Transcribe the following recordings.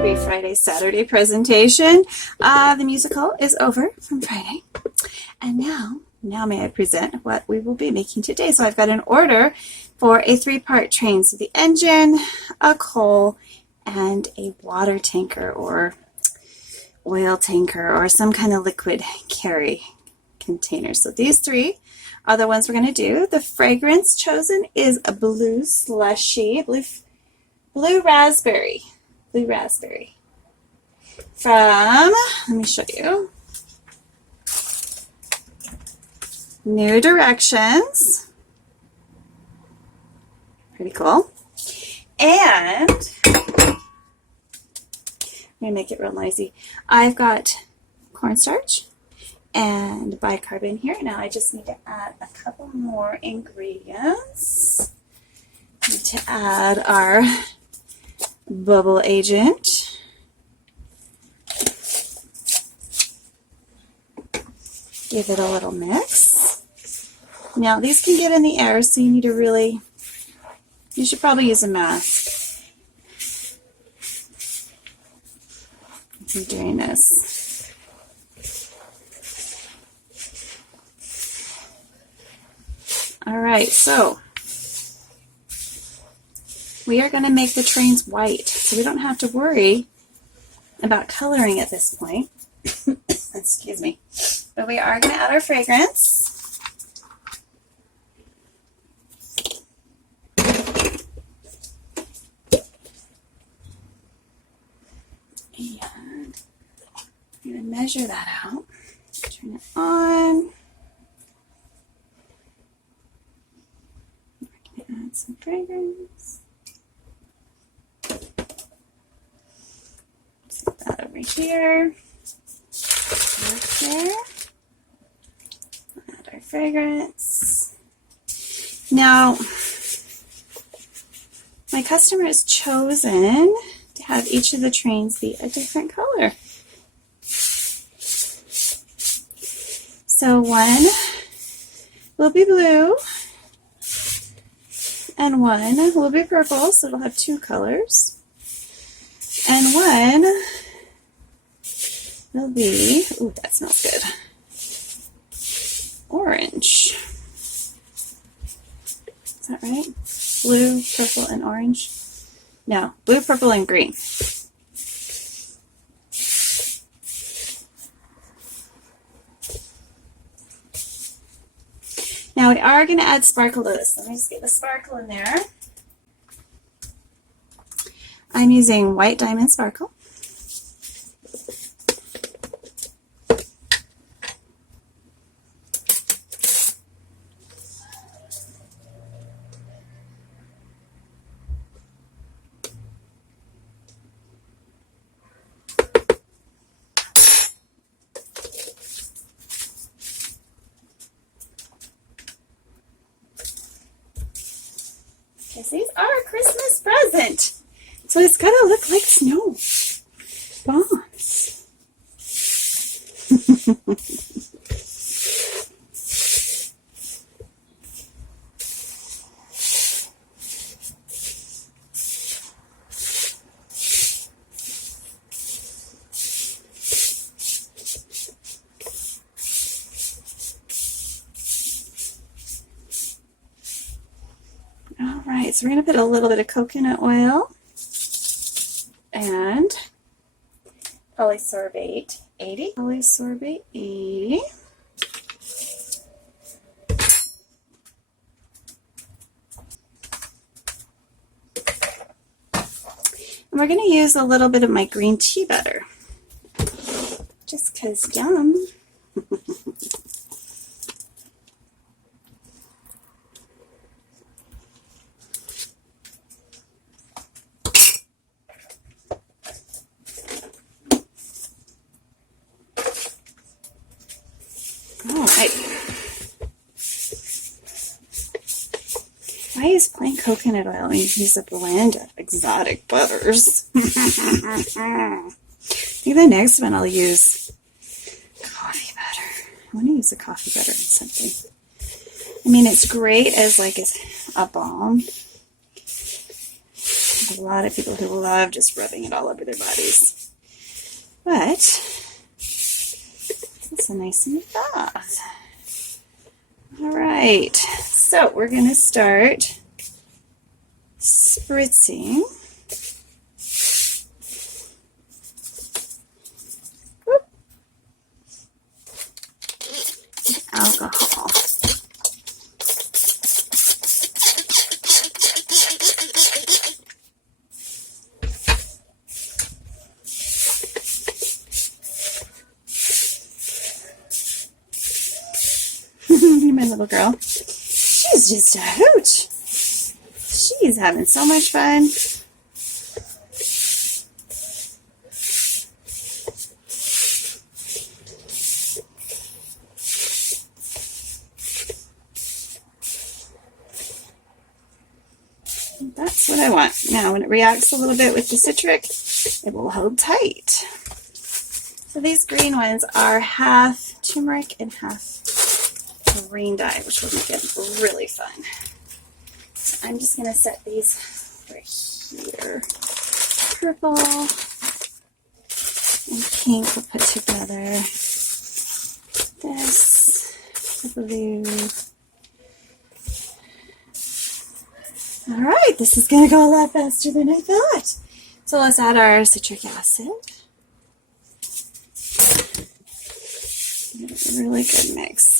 Happy Friday, Saturday presentation. The musical is over from Friday. And now may I present what we will be making today. So I've got an order for a 3-part train. So the engine, a coal, and a water tanker or oil tanker or some kind of liquid carry container. So these 3 are the ones we're going to do. The fragrance chosen is a blue slushy, blue raspberry. From, let me show you, New Directions. Pretty cool. And I'm going to make it real noisy. I've got cornstarch and bicarb here. Now I just need to add a couple more ingredients. I need to add our bubble agent. Give it a little mix. Now these can get in the air, so you need to you should probably use a mask if you're doing this. All right, so we are going to make the trains white, so we don't have to worry about coloring at this point. Excuse me. But we are going to add our fragrance. And I'm going to measure that out. Turn it on. We're going to add some fragrance. Set that over here. There. Add our fragrance. Now, my customer has chosen to have each of the trains be a different color. So one will be blue and one will be purple, so it'll have 2 colors. And one will be, ooh, that smells good, orange. Is that right? Blue, purple, and orange? No, blue, purple, and green. Now we are going to add sparkle to this. Let me just get the sparkle in there. I'm using white diamond sparkle. Because these are a Christmas present. So it's got to look like snow. Bombs. All right, so we're going to put a little bit of coconut oil and polysorbate 80. Polysorbate 80. And we're going to use a little bit of my green tea butter. Just because yum. I use plain coconut oil. I mean, use a blend of exotic butters. I think the next one I'll use coffee butter. I want to use a coffee butter in something. I mean, it's great as like a balm, There's a lot of people who love just rubbing it all over their bodies. But it's a nice and bath. All right, so we're going to start spritzing. Whoop. Alcohol. My little girl. She's just a hoot. She's having so much fun. That's what I want. Now, when it reacts a little bit with the citric, it will hold tight. So these green ones are half turmeric and half green dye, which will make it really fun. So I'm just going to set these right here. Purple and pink will put together. This, the blue. All right, this is going to go a lot faster than I thought. So let's add our citric acid. Get a really good mix.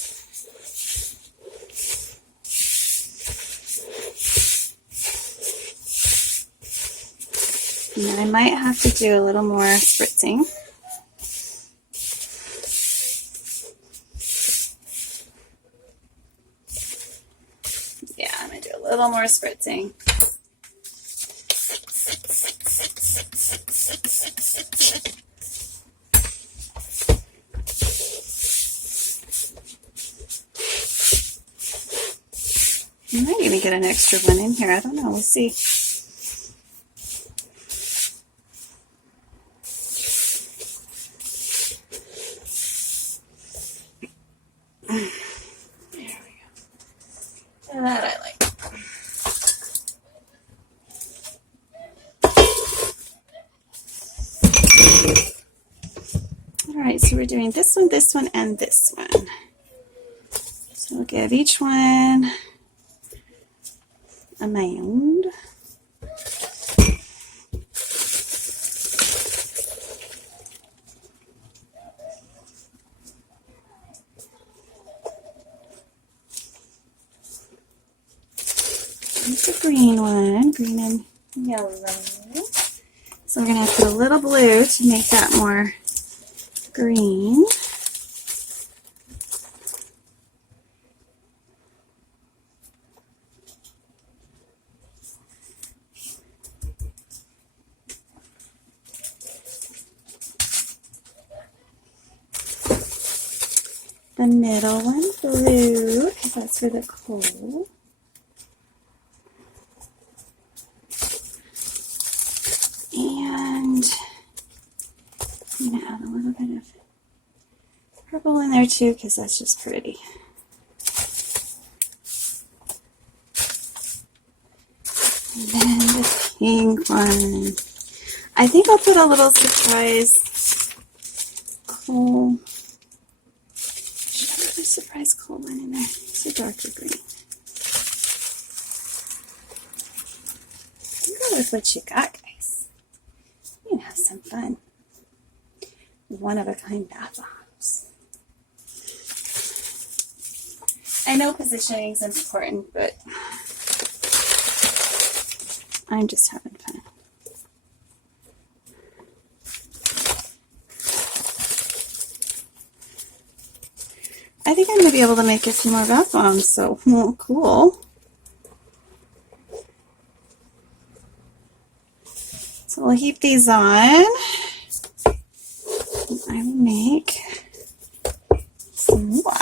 And then I might have to do a little more spritzing. Yeah, I'm going to do a little more spritzing. I might even get an extra one in here. I don't know. We'll see. That I like. All right, so we're doing this one, and this one. So we'll give each one a mound. The green one, green and yellow. So we're going to have to put a little blue to make that more green. The middle one, blue, because that's for the coal. And I'm going to add a little bit of purple in there too, because that's just pretty. And then the pink one. I think I'll put a little surprise coal. Should I put a surprise coal one in there? It's a darker green. Go with what you got, guys. You can have some fun. One-of-a-kind bath bombs. I know positioning is important, but I'm just having fun. I think I'm going to be able to make a few more bath bombs, so cool. So we'll heap these on. I will make some more.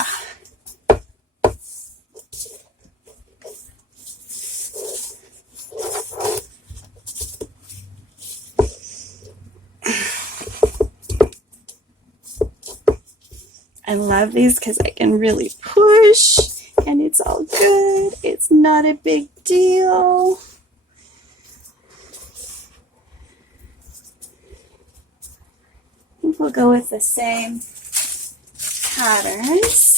I love these because I can really push and it's all good. It's not a big deal. go with the same patterns.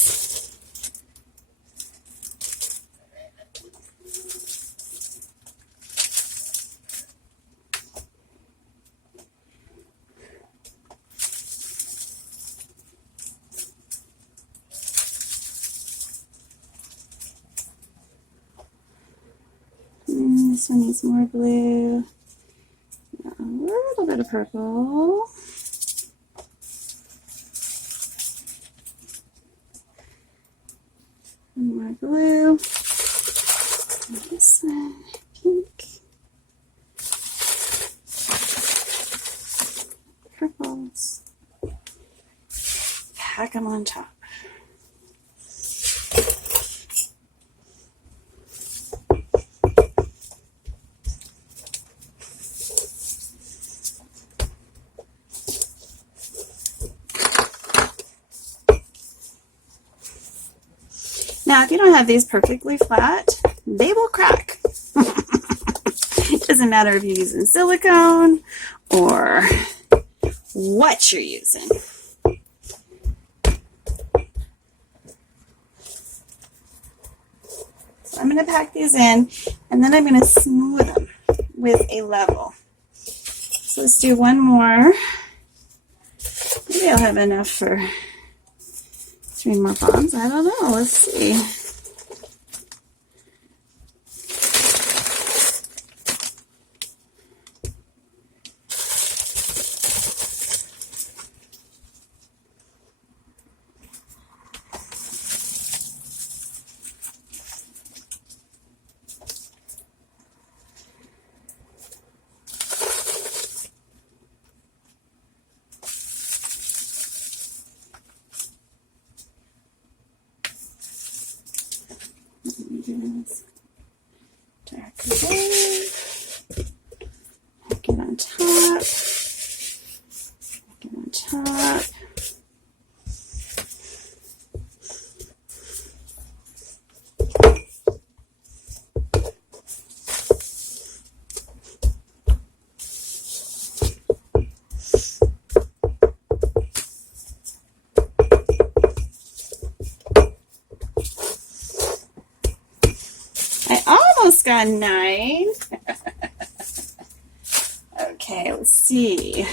This one needs more blue. A little bit of purple. More blue. And this one, pink. Purples. Pack them on top. Now, if you don't have these perfectly flat, they will crack. It doesn't matter if you're using silicone or what you're using. So I'm going to pack these in, and then I'm going to smooth them with a level. So let's do one more. Maybe I'll have enough for 3 more bombs. I don't know. Let's see. Dark blue. Get on top. Get on top. Almost got 9. Okay, let's see.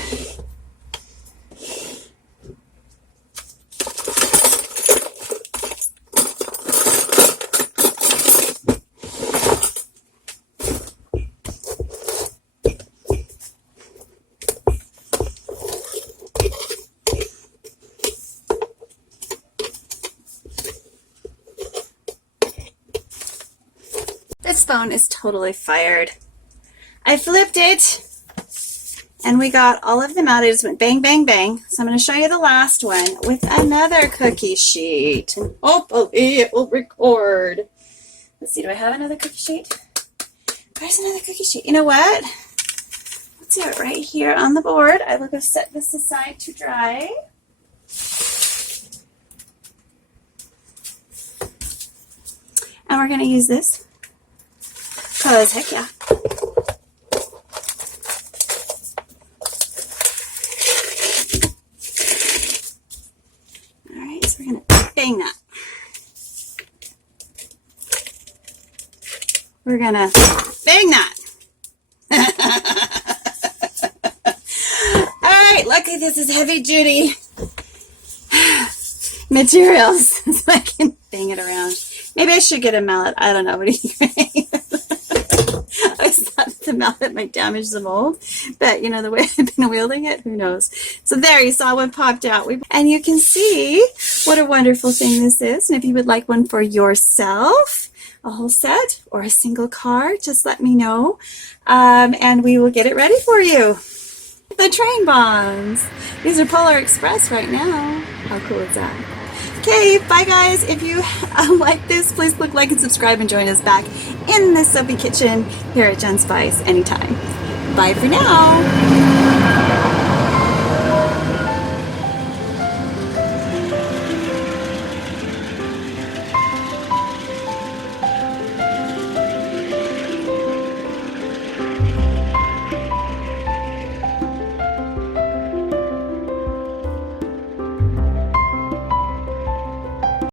This phone is totally fired. I flipped it and we got all of them out. I just went bang, bang, bang. So I'm going to show you the last one with another cookie sheet. And hopefully it will record. Let's see, do I have another cookie sheet? Where's another cookie sheet? You know what? Let's do it right here on the board. I will go set this aside to dry. And we're going to use this. Because heck yeah. Alright, so we're going to bang that. We're going to bang that. Alright, luckily this is heavy duty materials, so I can bang it around. Maybe I should get a mallet. I don't know. What do you think? I always thought the mallet might damage the mold, but you know, the way I've been wielding it, who knows? So there, you saw one popped out. And you can see what a wonderful thing this is. And if you would like one for yourself, a whole set or a single card, just let me know. And we will get it ready for you. The train bombs. These are Polar Express right now. How cool is that? Okay, bye guys. If you like this, please click like and subscribe and join us back in the soapy kitchen here at Jen Spice anytime. Bye for now.